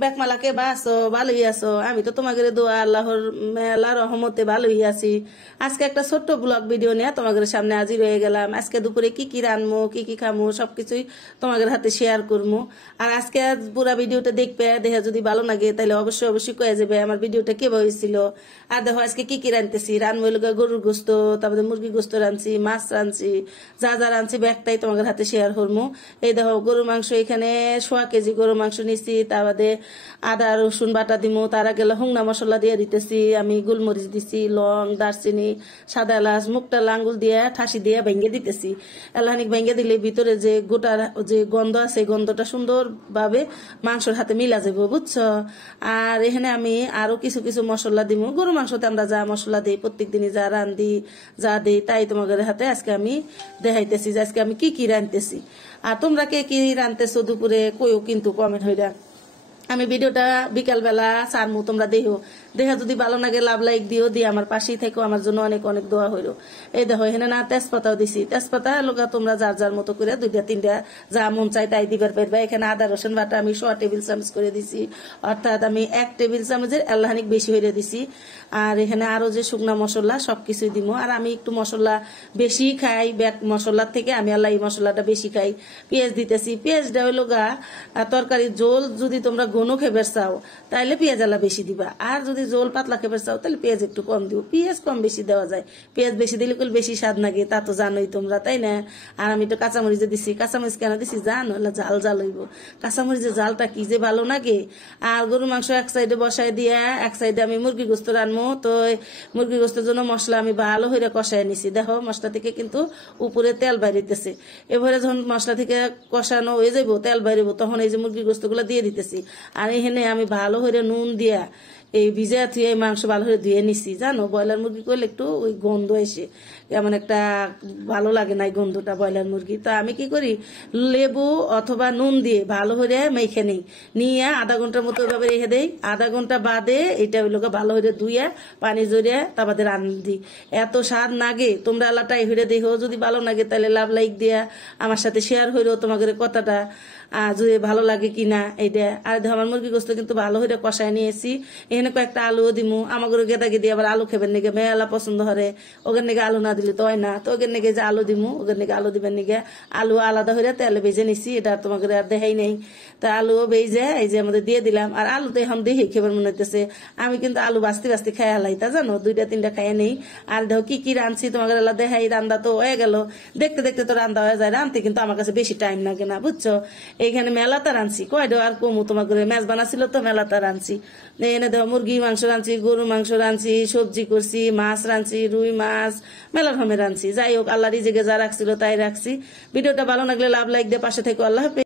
বেকমালাকে বাসো ভালোই আছো? আমি তো তোমাদের দোয়া আল্লাহর মেলা রহমতে ভালোই আছি। আজকে একটা ছোট্ট ব্লগ ভিডিও নিয়ে তোমাদের সামনে হাজির হয়ে গেলাম। আজকে দুপুরে কি কি রানমু, কি কি খামু সবকিছুই তোমাদের হাতে শেয়ার করবো। আর আজকে পুরা ভিডিওটা দেখবে, দেখে যদি ভালো লাগে তাহলে অবশ্যই অবশ্যই কয়ে যাবে আমার ভিডিওটা কিভাবে হয়েছিল। আর দেখো আজকে কি কি রানতেছি, রানবো গরুর গোস্ত, তারপরে মুরগি গোস্ত রানছি, মাছ রানছি, যা যা রানছি ব্যাগটাই তোমাদের হাতে শেয়ার করবো। এই দেখো গরুর মাংস, এখানে 1.5 কেজি গরুর মাংস নিচ্ছি, তার বাদে আদা রসুন বাটা দিমু, তারা গেলে হুংনা মশলা দিয়ে দিতেছি, আমি গোলমরিচ দিছি, লং, দারচিনি, সাদা এলাচ, মুখটা লাঙ্গুল দিয়ে ঠাসি দিয়ে ভেঙে দিতেছি। এলাহানিক ভেঙে দিলে ভিতরে যে গোটার যে গন্ধ আছে গন্ধটা সুন্দর ভাবে মাংসর হাতে মিলা যাবো, বুঝছো। আর এখানে আমি আরো কিছু কিছু মশলা দিমু। গরু মাংসতে আমরা যা মশলা দিই প্রত্যেক দিনই, যা রান্ধি যা দিই তাই তোমাদের হাতে আজকে আমি দেখাইতেছি যে আজকে আমি কি কি রানতেছি। আর তোমরা কে কি রানতেছো দুপুরে কইও কিন্তু কমেন্ট হইরা। আমি ভিডিওটা বিকালবেলা ছাড়মু, তোমরা দেখো, দেখা যদি ভালো লাগে লাভ লাইক দিও, দিয়ে আমার পাশেই থেকো, আমার জন্য অনেক অনেক দোয়া হইল। এই দেখো এখানে না তেজপাতাও দিছি, তেজপাতা লোকা তোমরা যার যার মতো করে 2টা 3টা যা মন চাই তাই দিবার পারবে। এখানে আদা রসুন বাটা আমি 100 টেবিল চামচ করে দিছি, অর্থাৎ আমি 1 টেবিল চামচের এলাহানিক বেশি হইরে দিছি। আর এখানে আরো যে শুকনা মশলা সবকিছুই দিব। আর আমি একটু মশলা বেশি খাই, ব্যাক মশলার থেকে আমি আল্লাহ এই মশলাটা বেশি খাই। পেঁয়াজ দিতেছি, পেঁয়াজটা হইল গা তরকারির ঝোল যদি তোমরা ঘন খেবার চাও তাহলে পেঁয়াজ আলা বেশি দিবা, আর যদি ঝোল পাতলা খেবার চাও তাহলে পেঁয়াজ একটু কম দিও। পেঁয়াজ কম বেশি দেওয়া যায়, পেঁয়াজ বেশি দিলে বেশি স্বাদ লাগে, তা তো জানোই তোমরা, তাই না। আর আমি তো কাঁচামরিচ দিছি, কাঁচামরিচ কেন দিছি জানো, জাল জাল হইব। কাঁচামরিচের জালটা কি যে ভালো লাগে। আর গরু মাংস এক সাইডে বসাই দিয়া এক সাইডে আমি মুরগি গোস্ত রানবো, তো মুরগি গোস্তের জন্য মশলা আমি ভালো হইরে কষাই নিছি। দেখো মশলা থেকে কিন্তু উপরে তেল বাইরিতেছে, এবারে যখন মশলা থেকে কষানো হয়ে যাবো তেল বাইরেবো তখন এই যে মুরগি গোস্ত গুলা দিয়ে দিতেছি। আর এখানে আমি ভালো করে নুন দিয়া এই ভিজা থুয়ে মাংস ভালো করে ধুয়ে নিছি। জানো ব্রয়লার মুরগি করলে একটু ওই গন্ধ এসে কেমন একটা ভালো লাগে না এই গন্ধটা ব্রয়লার মুরগি। তো আমি কি করি, লেবু অথবা নুন দিয়ে ভালো করে মেখে নেই, নিয়ে আধা ঘন্টার মতো এভাবে রেখে দেই। আধা ঘন্টা বাদে এটা ওই লোক ভালো করে ধুইয়া পানি জড়িয়ে তারপরে রান্ধি। এত স্বাদ লাগে, তোমরা আলাটাই হইরে দেখো, যদি ভালো লাগে তাহলে লাভ লাইক দিয়া আমার সাথে শেয়ার হইরো তোমাদের কথাটা যদি ভালো লাগে কিনা এইটা। আর দেখো আমার মুরগি গোস্ত কিন্তু ভালো হইরে কষায় নিয়েছি। এখানে কয়েকটা আলুও দিমু, আমাকে গেদা গেদি আবার আলু খেবেন নাকি, মেলা পছন্দ হরে, ওখান নাকি আলু না দিলে তো হয় না, তো ওখান নাকি যে আলু দিমু, ওখান নাকি আলু দিবেন নাকি। আলু আলাদা হইরে তেলে ভেজে নিছি, এটা তোমাকে আর দেখাই নেই। তা আলুও ভেজে এই যে আমাদের দিয়ে দিলাম। আর আলু তো এখন দেখে খেবার মনে হইতেছে, আমি কিন্তু আলু বাঁচতে বাঁচতে খাই হালাই, তা জানো 2টা 3টা খাইয়ে নেই। আর দেখো কি কি রাঁধছি তোমাকে দেখাই। রান্না তো হয়ে গেল, দেখতে দেখতে তো রান্না হয়ে যায়, রাঁধতে কিন্তু আমার কাছে বেশি টাইম লাগে না, বুঝছো। এইখানে মেলাটা রাঁধছি, কয়টা আর কমু তোমার করে, ম্যাচ বানাছিল তো মেলাটা রাঁধছি। এনে দেখো মুরগি মাংস রাঁধছি, গরু মাংস রাঁধছি, সবজি করছি, মাছ রাঁধছি, রুই মাছ, মেলা রকমের রাঁধছি। যাই হোক আল্লাহ রিজিকে যা রাখছিল তাই রাখছি। ভিডিওটা ভালো লাগলে লাভ লাইক দিয়ে পাশে থেকে আল্লাহ হাফেজ।